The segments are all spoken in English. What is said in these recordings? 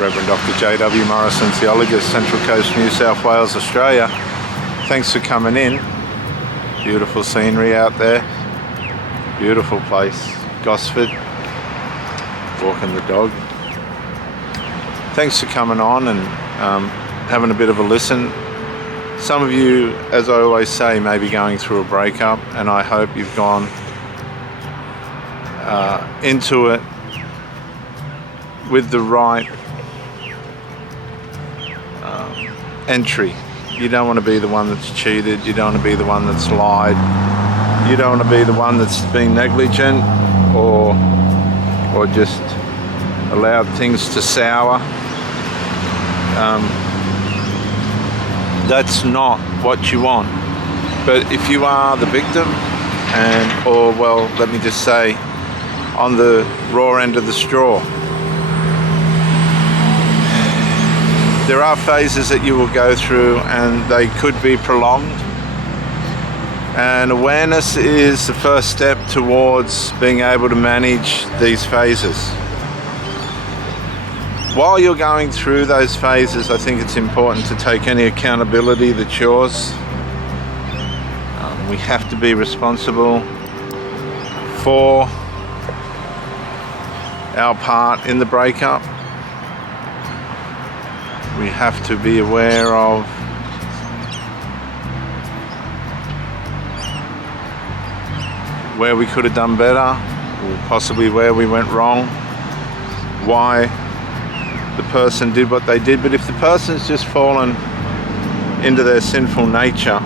Reverend Dr. J.W. Morrison, Theologist, Central Coast, New South Wales, Australia. Thanks for coming in. Beautiful scenery out there. Beautiful place. Gosford. Walking the dog. Thanks for coming on and having a bit of a listen. Some of you, as I always say, may be going through a breakup, and I hope you've gone into it with the right entry. You don't want to be the one that's cheated. You don't want to be the one that's lied. You don't want to be the one that's been negligent or just allowed things to sour. That's not what you want. But if you are the victim or let me just say, on the raw end of the straw, there are phases that you will go through and they could be prolonged. And awareness is the first step towards being able to manage these phases. While you're going through those phases, I think it's important to take any accountability that's yours. We have to be responsible for our part in the breakup. We have to be aware of where we could have done better, or possibly where we went wrong, why the person did what they did. But if the person's just fallen into their sinful nature,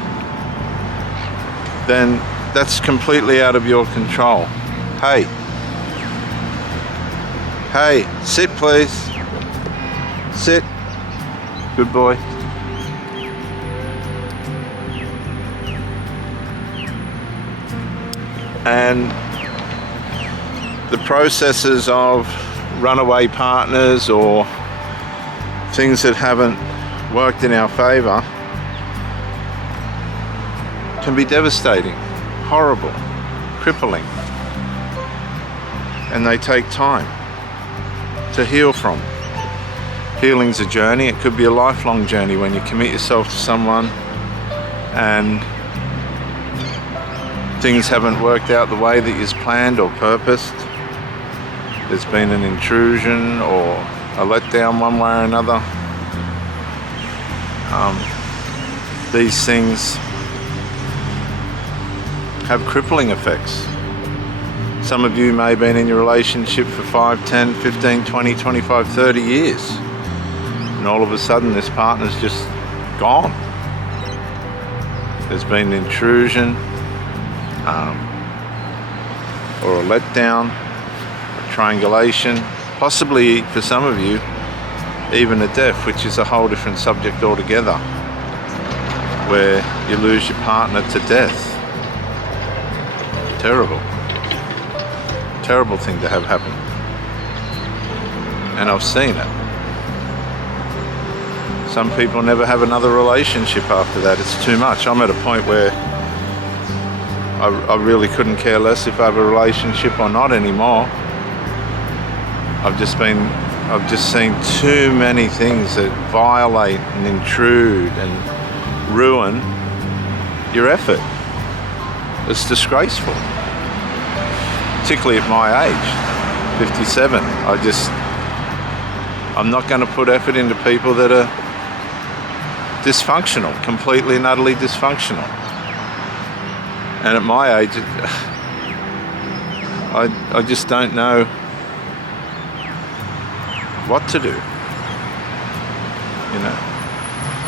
then that's completely out of your control. Hey, sit please. Sit. Good boy. And the processes of runaway partners or things that haven't worked in our favor can be devastating, horrible, crippling, and they take time to heal from. Healing's a journey. It could be a lifelong journey when you commit yourself to someone and things haven't worked out the way that you've planned or purposed. There's been an intrusion or a letdown one way or another. These things have crippling effects. Some of you may have been in your relationship for 5, 10, 15, 20, 25, 30 years. And all of a sudden this partner's just gone. There's been an intrusion, or a letdown, a triangulation, possibly for some of you, even a death, which is a whole different subject altogether, where you lose your partner to death. Terrible. Terrible thing to have happen. And I've seen it. Some people never have another relationship after that. It's too much. I'm at a point where I really couldn't care less if I have a relationship or not anymore. I've just seen too many things that violate and intrude and ruin your effort. It's disgraceful. Particularly at my age, 57. I'm not going to put effort into people that are dysfunctional, completely and utterly dysfunctional. And at my age, I just don't know what to do. You know,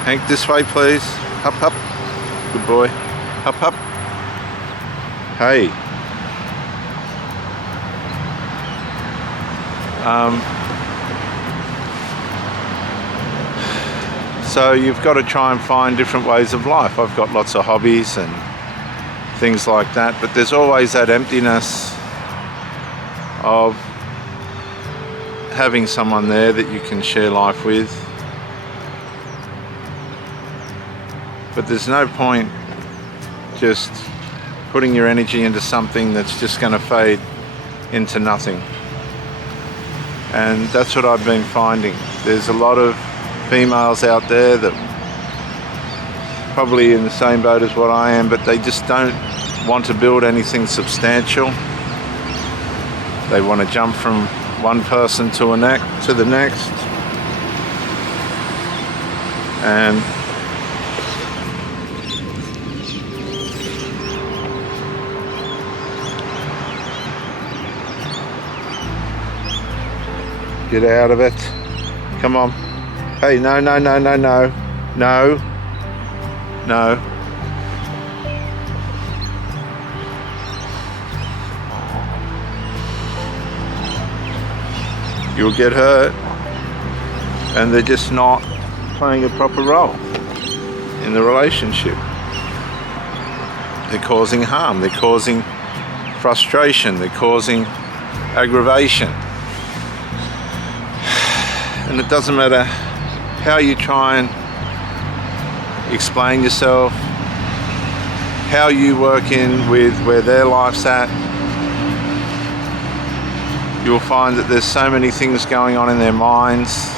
Hank, this way please. Up, up. Good boy. Up, up. Hey. So you've got to try and find different ways of life. I've got lots of hobbies and things like that, but there's always that emptiness of having someone there that you can share life with. But there's no point just putting your energy into something that's just going to fade into nothing. And that's what I've been finding. There's a lot of females out there that probably in the same boat as what I am, but they just don't want to build anything substantial. They want to jump from one person to the next, and get out of it. Come on. Hey, no. You'll get hurt, and they're just not playing a proper role in the relationship. They're causing harm, they're causing frustration, they're causing aggravation. And it doesn't matter how you try and explain yourself, how you work in with where their life's at, you'll find that there's so many things going on in their minds.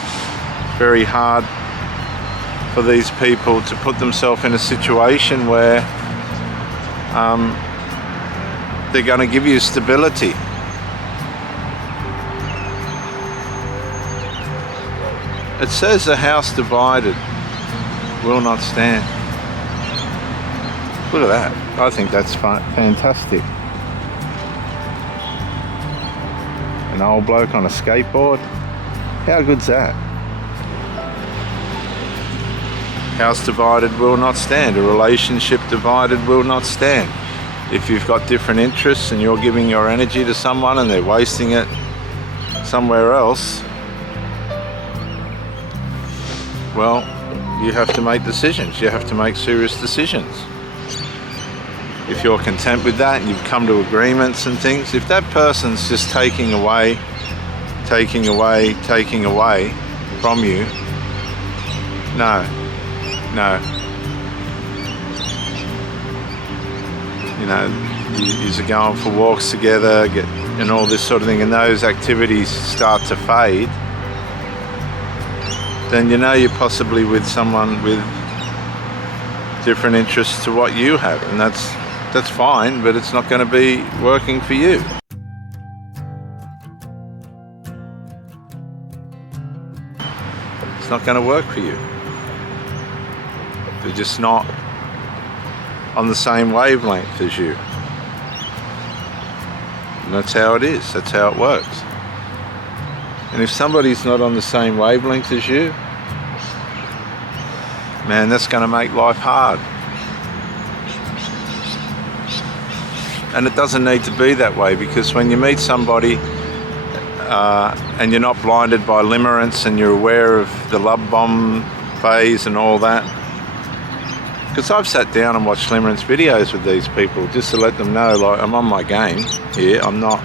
Very hard for these people to put themselves in a situation where they're going to give you stability. It says a house divided will not stand. Look at that. I think that's fantastic. An old bloke on a skateboard. How good's that? House divided will not stand. A relationship divided will not stand. If you've got different interests and you're giving your energy to someone and they're wasting it somewhere else, well, you have to make decisions. You have to make serious decisions. If you're content with that and you've come to agreements and things, if that person's just taking away from you, no. You know, you're going for walks together, and all this sort of thing, and those activities start to fade, then you know you're possibly with someone with different interests to what you have, and that's fine, but it's not going to be working for you. It's not going to work for you. They're just not on the same wavelength as you. And that's how it is. That's how it works. And if somebody's not on the same wavelength as you, man, that's going to make life hard. And it doesn't need to be that way, because when you meet somebody and you're not blinded by limerence and you're aware of the love bomb phase and all that, because I've sat down and watched limerence videos with these people just to let them know, like, I'm on my game here, I'm not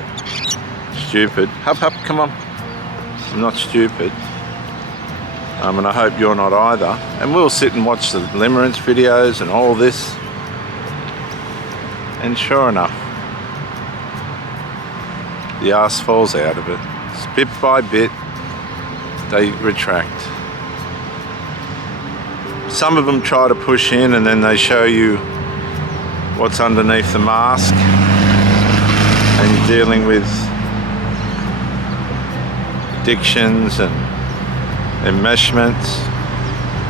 stupid. Hup, come on. I'm not stupid. And I hope you're not either. And we'll sit and watch the limerence videos and all this. And sure enough, the arse falls out of it. Bit by bit, they retract. Some of them try to push in, and then they show you what's underneath the mask, and you're dealing with addictions and enmeshments,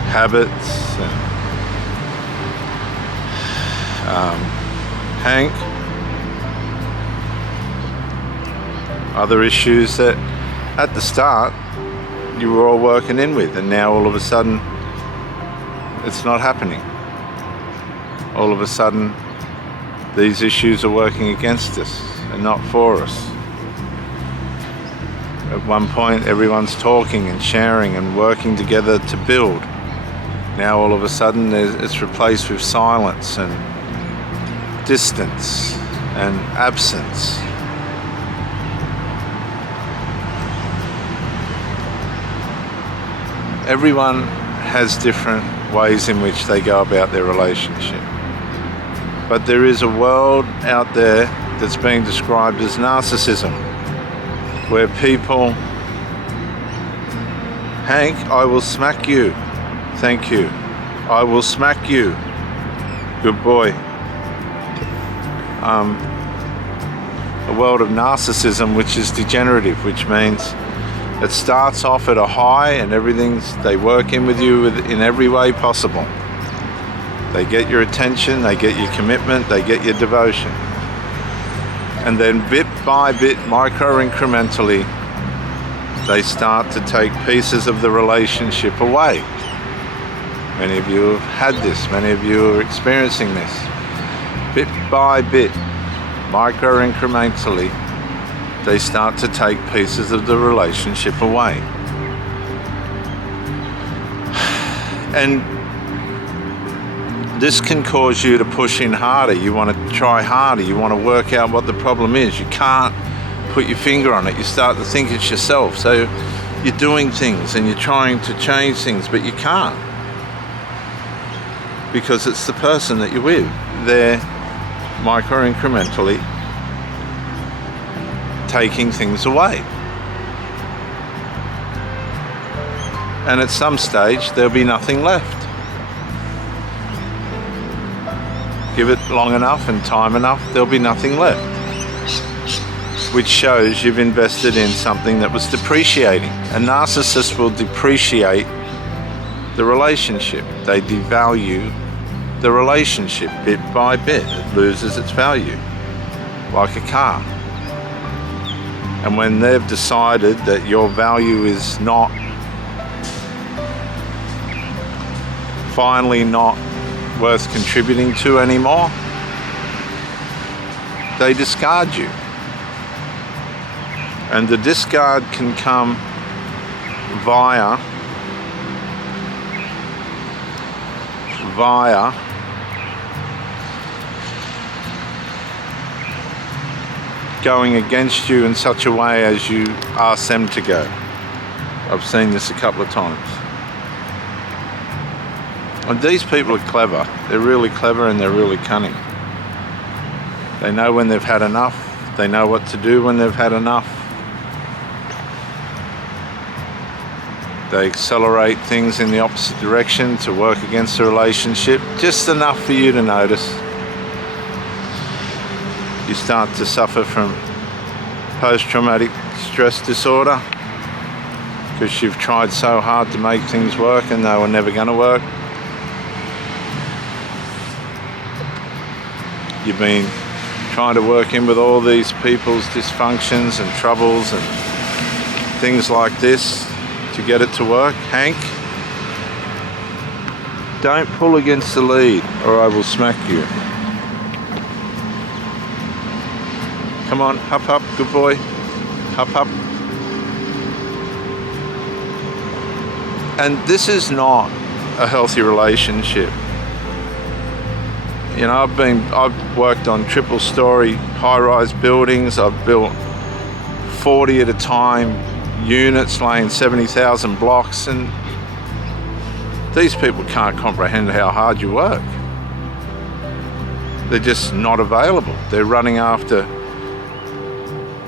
habits, and Hank, other issues that at the start you were all working in with, and now all of a sudden it's not happening. All of a sudden these issues are working against us and not for us. At one point everyone's talking and sharing and working together to build. Now all of a sudden it's replaced with silence and distance and absence. Everyone has different ways in which they go about their relationship. But there is a world out there that's being described as narcissism, where people Hank, I will smack you. Thank you. I will smack you. Good boy. A world of narcissism, which is degenerative, which means it starts off at a high and they work in with you in every way possible. They get your attention, they get your commitment, they get your devotion. And then bit by bit, micro-incrementally, they start to take pieces of the relationship away. Many of you have had this, many of you are experiencing this. Bit by bit, micro-incrementally, they start to take pieces of the relationship away. And this can cause you to push in harder. You want to try harder. You want to work out what the problem is. You can't put your finger on it. You start to think it's yourself. So you're doing things and you're trying to change things, but you can't. Because it's the person that you're with. They're micro-incrementally taking things away. And at some stage, there'll be nothing left. Give it long enough and time enough, there'll be nothing left. Which shows you've invested in something that was depreciating. A narcissist will depreciate the relationship. They devalue the relationship bit by bit. It loses its value, like a car. And when they've decided that your value is finally not worth contributing to anymore, they discard you. And the discard can come via going against you in such a way as you ask them to go. I've seen this a couple of times. And these people are clever. They're really clever and they're really cunning. They know when they've had enough. They know what to do when they've had enough. They accelerate things in the opposite direction to work against the relationship, just enough for you to notice. You start to suffer from post-traumatic stress disorder because you've tried so hard to make things work and they were never going to work. You've been trying to work in with all these people's dysfunctions and troubles and things like this to get it to work. Hank, don't pull against the lead or I will smack you. Come on, hup hup, good boy. Hup hup. And this is not a healthy relationship. You know, I've worked on triple-story high-rise buildings. I've built 40 at a time units, laying 70,000 blocks, and these people can't comprehend how hard you work. They're just not available. They're running after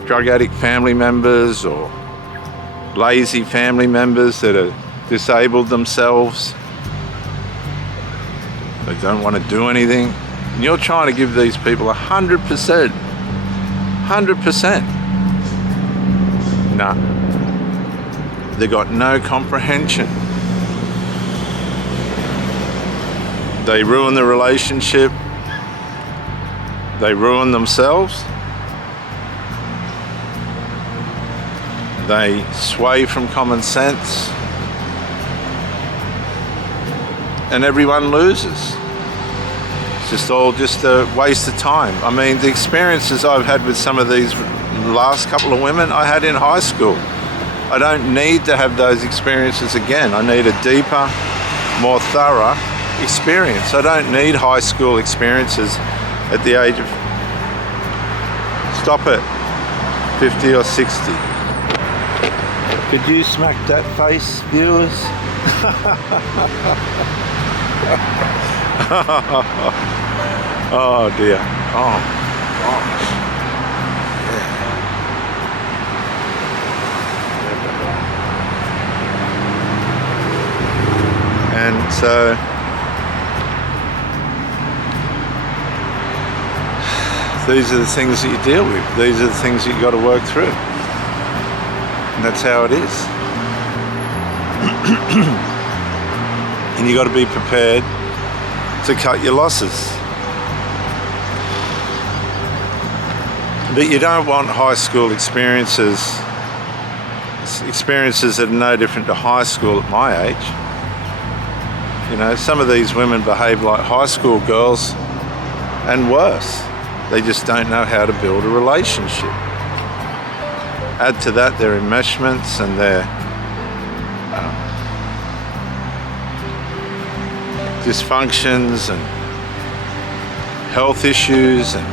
drug addict family members or lazy family members that are disabled themselves. They don't want to do anything. And you're trying to give these people 100%. 100%. Nah. They've got no comprehension. They ruin the relationship. They ruin themselves. They sway from common sense. And everyone loses. It's just all a waste of time. I mean, the experiences I've had with some of these last couple of women I had in high school. I don't need to have those experiences again. I need a deeper, more thorough experience. I don't need high school experiences at the age of, stop it, 50 or 60. Could you smack that face, viewers? Oh dear. Oh gosh. And so these are the things that you deal with. These are the things that you got to work through. And that's how it is. And you got to be prepared to cut your losses. But you don't want high school experiences that are no different to high school at my age. You know, some of these women behave like high school girls and worse. They just don't know how to build a relationship. Add to that their enmeshments and their dysfunctions and health issues and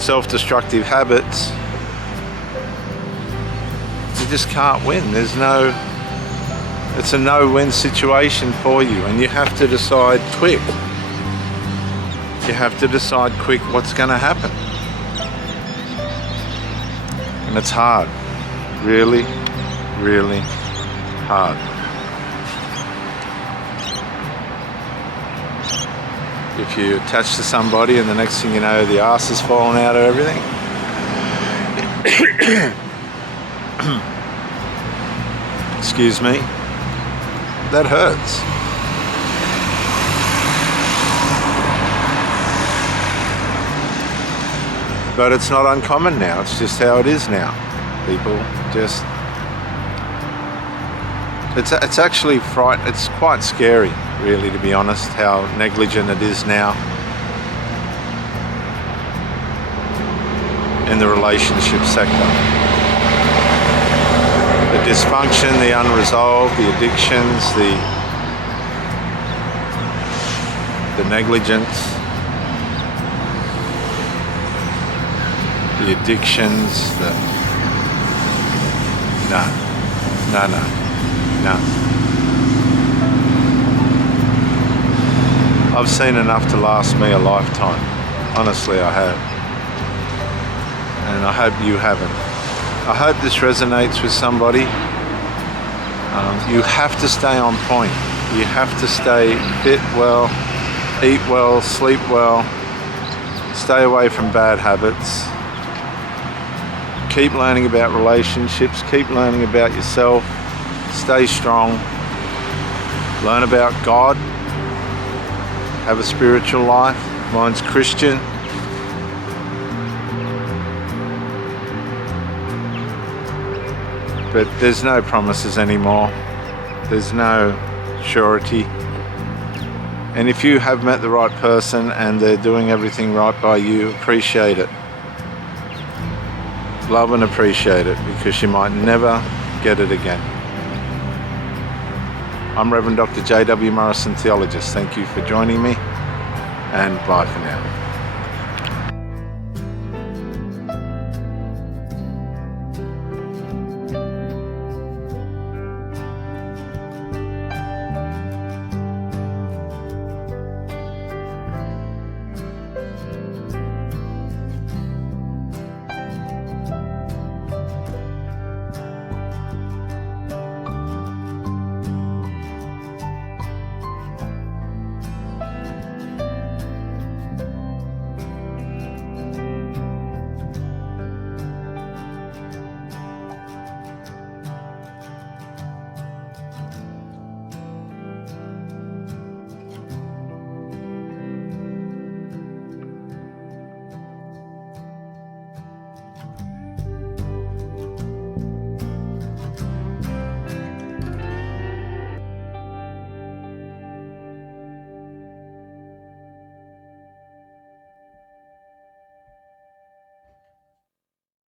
self-destructive habits. You just can't win. It's a no-win situation for you, and you have to decide quick. You have to decide quick what's going to happen. And it's hard. Really, really hard. If you attach to somebody and the next thing you know, the arse is falling out of everything. Excuse me. That hurts. But it's not uncommon now. It's just how it is now. People just... It's actually it's quite scary, really, to be honest, how negligent it is now in the relationship sector. The dysfunction, the unresolved, the addictions, the negligence, the addictions, no. I've seen enough to last me a lifetime. Honestly, I have. And I hope you haven't. I hope this resonates with somebody. You have to stay on point. You have to stay fit well, eat well, sleep well, stay away from bad habits. Keep learning about relationships, keep learning about yourself, stay strong, learn about God, have a spiritual life. Mine's Christian. But there's no promises anymore. There's no surety. And if you have met the right person and they're doing everything right by you, appreciate it. Love and appreciate it, because you might never get it again. I'm Reverend Dr. J.W. Morrison, Theologist. Thank you for joining me, and bye for now.